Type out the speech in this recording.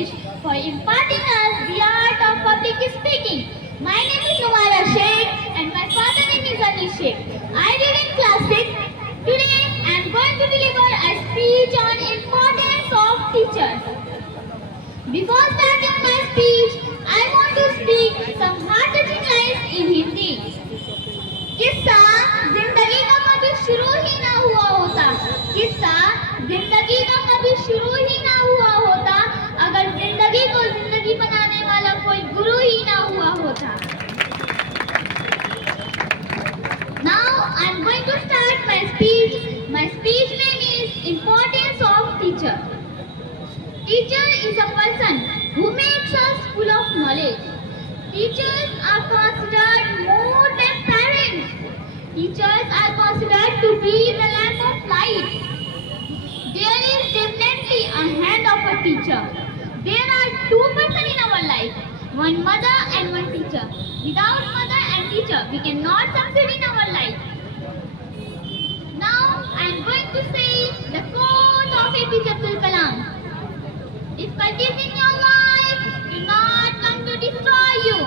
privilege for imparting us the art of public speaking. My name is Numera and my father name is Ali Sheikh. I read in class 6. Today I am going to deliver a speech on importance of teachers. Before starting my speech, I want to speak some heart-touching lines in Hindi. किस्सा जिंदगी का कभी शुरू ही ना हुआ होता किस्सा जिंदगी का कभी शुरू ही ना हुआ होता अगर जिंदगी को जिंदगी बनाने वाला कोई गुरु ही ना हुआ होता. Now I am going to start my speech. My speech name is Importance of Teacher. Teacher is a person who makes us full of knowledge. Teachers are considered more than parents. Teachers are considered to be the lamp of light. There is definitely a hand of a teacher. There are two persons in our life, one mother and one teacher. Without mother and teacher, we cannot succeed in our life. Now, I am going to say the quote of Mr.Ghulam. Difficulties in your life do not come to destroy you.